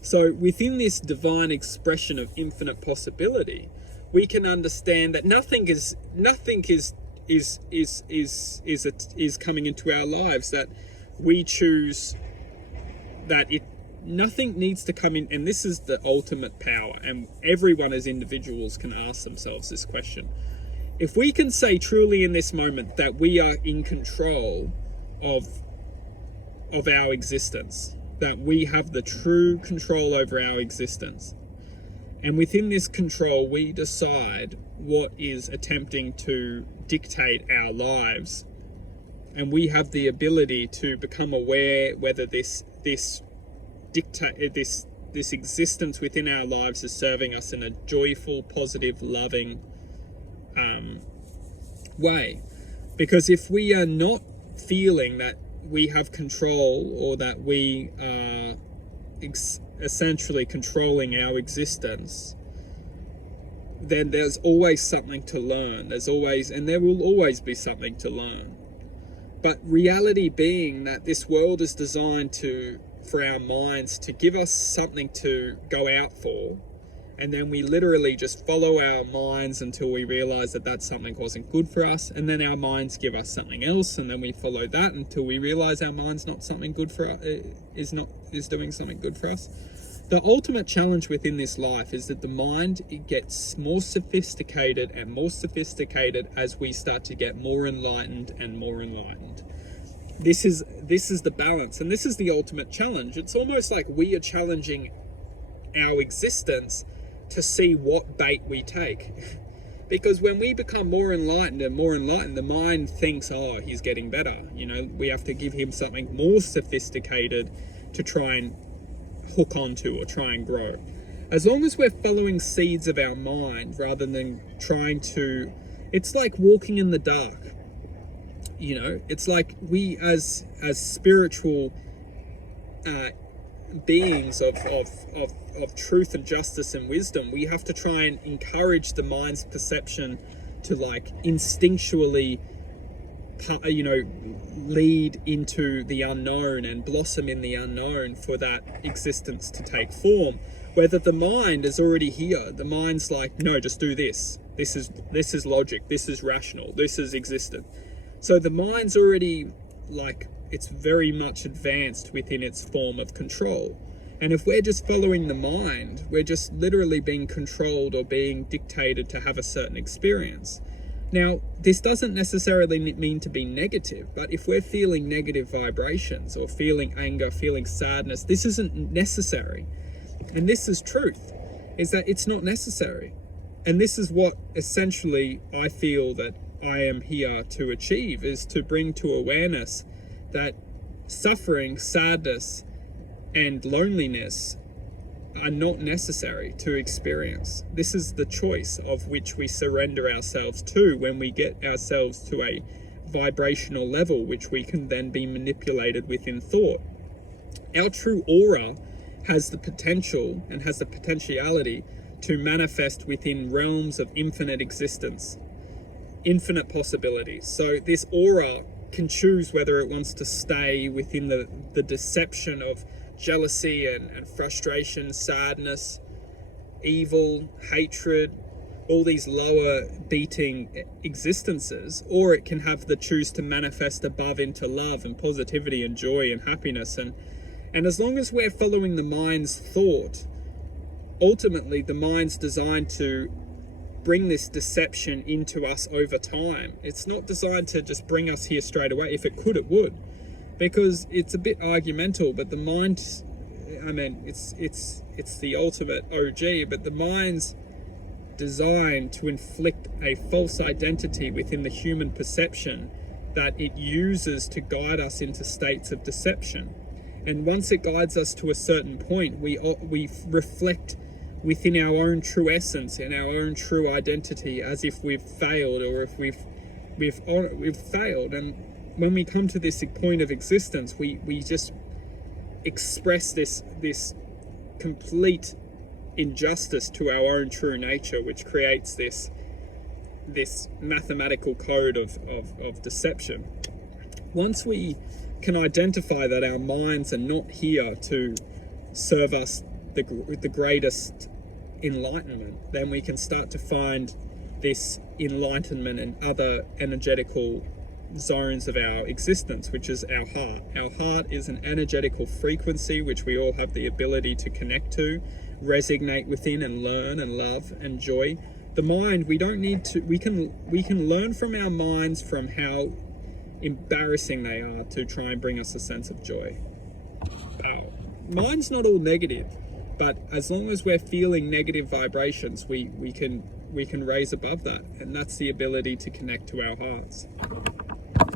So within this divine expression of infinite possibility, we can understand that nothing is coming into our lives that we choose, that it nothing needs to come in. And this is the ultimate power, and everyone as individuals can ask themselves this question. If we can say truly in this moment that we are in control of our existence, that we have the true control over our existence, and within this control we decide what is attempting to dictate our lives, and we have the ability to become aware whether this existence within our lives is serving us in a joyful, positive, loving way. Because if we are not feeling that we have control, or that we are essentially controlling our existence, then there's always something to learn. There will always be something to learn. But reality being that this world is designed for our minds to give us something to go out for, and then we literally just follow our minds until we realize that something wasn't good for us, and then our minds give us something else, and then we follow that until we realize our mind's not something good for us, is doing something good for us. The ultimate challenge within this life is that the mind, it gets more sophisticated and more sophisticated as we start to get more enlightened and more enlightened. This is the balance, and this is the ultimate challenge. It's almost like we are challenging our existence to see what bait we take. Because when we become more enlightened, the mind thinks, oh, he's getting better. We have to give him something more sophisticated to try and hook onto or try and grow. As long as we're following seeds of our mind rather than trying to, it's like walking in the dark. It's like we as spiritual beings of truth and justice and wisdom, we have to try and encourage the mind's perception to instinctually lead into the unknown and blossom in the unknown for that existence to take form. Whether the mind is already here, the mind's like, no, just do this. This is logic. This is rational. This is existent. So the mind's already it's very much advanced within its form of control. And if we're just following the mind, we're just literally being controlled or being dictated to have a certain experience. Now, this doesn't necessarily mean to be negative, but if we're feeling negative vibrations or feeling anger, feeling sadness, this isn't necessary. And this is truth, is that it's not necessary. And this is what essentially I feel that I am here to achieve, is to bring to awareness that suffering, sadness, and loneliness are not necessary to experience. This is the choice of which we surrender ourselves to when we get ourselves to a vibrational level, which we can then be manipulated within thought. Our true aura has the potential and has the potentiality to manifest within realms of infinite existence, infinite possibilities. So this aura can choose whether it wants to stay within the deception of jealousy and frustration, sadness, evil, hatred, all these lower beating existences, or it can have the choose to manifest above into love and positivity and joy and happiness. And as long as we're following the mind's thought, ultimately the mind's designed to bring this deception into us over time. It's not designed to just bring us here straight away. If it could, it would. Because it's a bit argumental, but the mind, it's the ultimate OG, but the mind's designed to inflict a false identity within the human perception that it uses to guide us into states of deception. And once it guides us to a certain point, we reflect within our own true essence and our own true identity as if we've failed, or if we've failed. And when we come to this point of existence, we just express this complete injustice to our own true nature, which creates this mathematical code of deception. Once we can identify that our minds are not here to serve us the greatest enlightenment, then we can start to find this enlightenment in other energetical zones of our existence, which is our heart. Our heart is an energetical frequency which we all have the ability to connect to, resonate within, and learn and love and joy. The mind, we don't need to, we can learn from our minds from how embarrassing they are to try and bring us a sense of joy. Mind's not all negative, but as long as we're feeling negative vibrations, we can raise above that, and that's the ability to connect to our hearts.